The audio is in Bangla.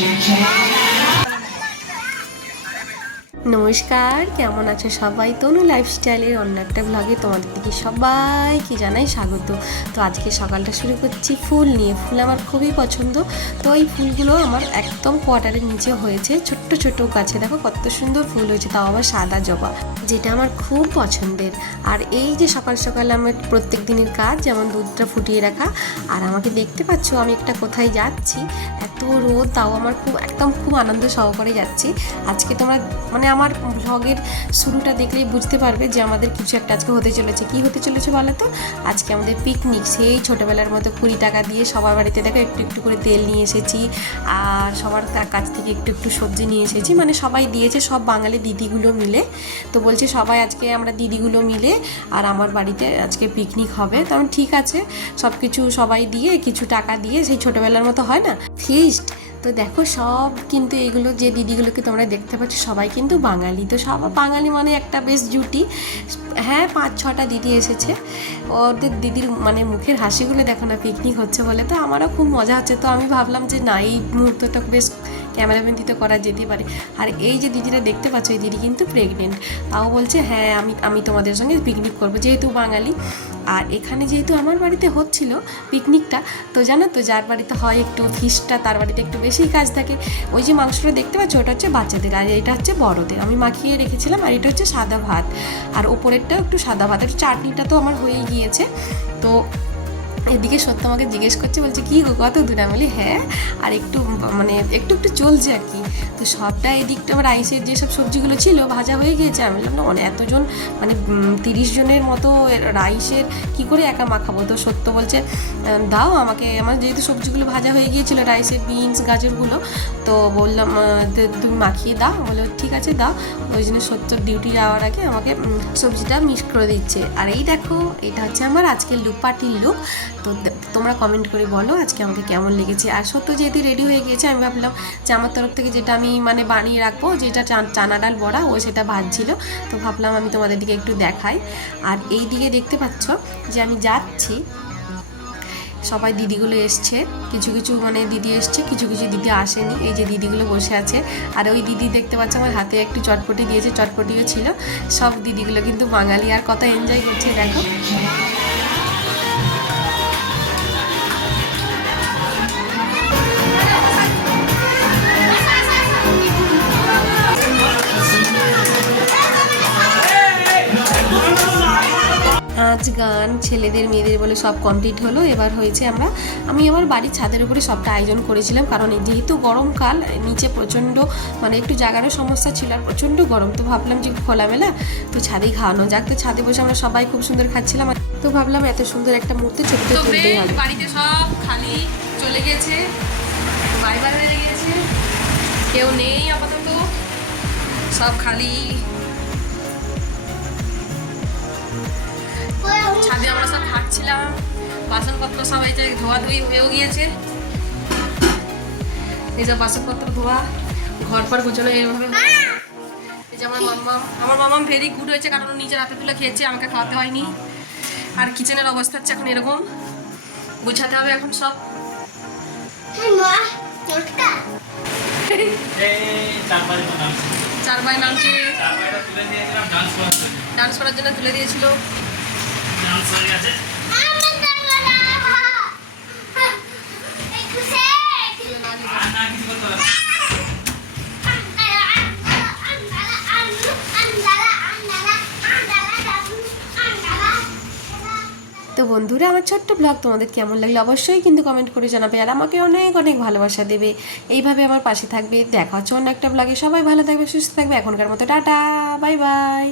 check, check. নমস্কার, কেমন আছে সবাই? তনু লাইফস্টাইলের অন্য একটা ব্লগে তোমাদের দিকে সবাই সবাইকে জানাই স্বাগত। তো আজকে সকালটা শুরু করছি ফুল নিয়ে। ফুল আমার খুবই পছন্দ। তো এই ফুলগুলো আমার একদম কোয়ার্টারের নিচে হয়েছে। ছোট্ট ছোট্ট গাছে। দেখো কত সুন্দর ফুল হয়েছে। তাও আবার সাদা জবা। যেটা আমার খুব পছন্দের। আর এই যে সকাল সকাল আমার প্রত্যেক দিনের কাজ, যেমন দুধটা ফুটিয়ে রাখা। আর আমাকে দেখতে পাচ্ছ আমি একটা কোথায় যাচ্ছি? এত রোদ, তাও আমার খুব, একদম খুব আনন্দ সহকারে যাচ্ছি। আজকে তোমরা মানে আমার ভ্লগের শুরুটা দেখলেই বুঝতে পারবে যে আমাদের কিছু একটা আজকে হতে চলেছে। কি হতে চলেছে বলো তো? আজকে আমাদের পিকনিক সেই ছোটোবেলার মতো কুড়ি টাকা দিয়ে সবার বাড়িতে দেখো একটু একটু করে তেল নিয়ে এসেছি, আর সবার কাছ থেকে একটু একটু সবজি নিয়ে এসেছি মানে সবাই দিয়েছে, সব বাঙালি দিদিগুলো মিলে। তো বলছে সবাই আজকে আমরা দিদিগুলো মিলে, আর আমার বাড়িতে আজকে পিকনিক হবে। তো ঠিক আছে সব কিছু সবাই দিয়ে কিছু টাকা দিয়ে, সেই ছোটোবেলার মতো হয় না? ফিস্ট তো দেখো, সব কিন্তু এগুলো যে দিদিগুলোকে তোমরা দেখতে পাচ্ছ, সবাই কিন্তু বাঙালি। তো সব বাঙালি মানে একটা বেশ জুটি। হ্যাঁ পাঁচ, ছটা দিদি এসেছে। ওদের দিদির মানে মুখের হাসিগুলো দেখো না পিকনিক হচ্ছে বলে। তো আমারও খুব মজা হচ্ছে। তো আমি ভাবলাম যে না, এই মুহূর্তটা বেশ ক্যামেরাবন্দিতে করা যেতে পারে। আর এই যে দিদিরা দেখতে পাচ্ছ, এই দিদি কিন্তু প্রেগনেন্ট তাও বলছে হ্যাঁ আমি আমি তোমাদের সঙ্গে পিকনিক করব, যেহেতু বাঙালি। আর এখানে যেহেতু আমার বাড়িতে হচ্ছিল পিকনিকটা তো জানো তো যার বাড়িতে হয় একটু ফিশটা তার বাড়িতে একটু বেশি কাজ থাকে। ওই যে মাংসটা দেখতে পাচ্ছ, ওটা হচ্ছে বাচ্চাদের আর এটা হচ্ছে বড়দের। আমি মাখিয়ে রেখেছিলাম আর এটা হচ্ছে সাদা ভাত। আর ওপরেরটাও একটু সাদা ভাত একটু চাটনিটা তো আমার হয়েই গিয়েছে। তো এদিকে সত্য আমাকে জিজ্ঞেস করছে, বলছে, কি গো, কত দূর? আমি বলি হ্যাঁ আর একটু মানে একটু একটু চলছে আর কি। তো সবটা এদিকটা রাইসের যেসব সবজিগুলো ছিল ভাজা হয়ে গিয়েছে। আমি বললাম, না অনেক এতজন মানে তিরিশ জনের মতো রাইসের কি করে একা মাখাবো? তো সত্য বলছে দাও আমাকে, আমার যেহেতু সবজিগুলো ভাজা হয়ে গিয়েছিল, রাইসের বিনস, গাজরগুলো, তো বললাম তুমি মাখিয়ে দাও। বলে ঠিক আছে, দাও। ওই জন্য সত্য ডিউটি যাওয়ার আগে আমাকে সবজিটা মিক্স করে দিচ্ছে। আর এই দেখো, এটা হচ্ছে আমার আজকের লুক পার্টির লুক তো তোমরা কমেন্ট করে বলো আজকে আমাকে কেমন লেগেছে। আর সত্য যেহেতু রেডি হয়ে গিয়েছে, আমি ভাবলাম যে আমার তরফ থেকে যেটা আমি মানে বানিয়ে রাখব, যেটা চানা ডাল বড়া, ও সেটা ভাজছিল। তো ভাবলাম আমি তোমাদের দিকে একটু দেখাই। আর এই দিকে দেখতে পাচ্ছ যে আমি যাচ্ছি। সবাই দিদিগুলো এসছে। কিছু কিছু মানে দিদি এসছে, কিছু কিছু দিদি আসেনি। এই যে দিদিগুলো বসে আছে। আর ওই দিদি দেখতে পাচ্ছ আমার হাতে একটু চটপটি দিয়েছে, চটপটিও ছিল। সব দিদিগুলো কিন্তু বাঙালি। আর কত এনজয় করছে, দেখো। নাচ গান ছেলেদের মেয়েদের বলে সব কমপ্লিট হলো। এবার হয়েছে আমরা আমি আমার বাড়ির ছাদের উপরে সবটা আয়োজন করেছিলাম কারণ যেহেতু গরমকাল নিচে প্রচণ্ড মানে একটু জায়গারও সমস্যা ছিল আর প্রচণ্ড গরম তো ভাবলাম যে খোলামেলা তো ছাদেই খাওয়ানো যাক। তো ছাদে বসে আমরা সবাই খুব সুন্দর খাচ্ছিলাম আর তো ভাবলাম এত সুন্দর একটা মুহূর্তে ছোট্ট তুলতেই বাড়িতে সব খালি চলে গেছে বাই বাই হয়ে গেছে কেউ নেই আপাতত সব খালি। খাচ্ছিলাম বাসনপত্র সব এই যে ধোয়া ধুই হয়েও গিয়েছে। এই যে বাসনপত্র ধোয়া ঘর পর গুছানো এইভাবে এই যে আমার মাম্মাম আমার মামাম ভেরি গুড হয়েছে কারণ নিজের হাতে তুলে খেয়েছে আমাকে খাওয়াতে হয়নি। আর কিচেনের অবস্থা হচ্ছে এখন এরকম। গুছাতে হবে এখন সব। চার ভাই নামছে ডান্স করার জন্য। তুলে দিয়েছিল। তো বন্ধুরা, আমার ছোট্ট ব্লগ তোমাদের কেমন লাগল অবশ্যই কিন্তু কমেন্ট করে জানাবে আর আমাকে অনেক অনেক ভালোবাসা দেবে। এইভাবে আমার পাশে থাকবে। দেখা হচ্ছে অন্য একটা ব্লগে। সবাই ভালো থাকবে, সুস্থ থাকবে। এখনকার মতো টাটা বাই বাই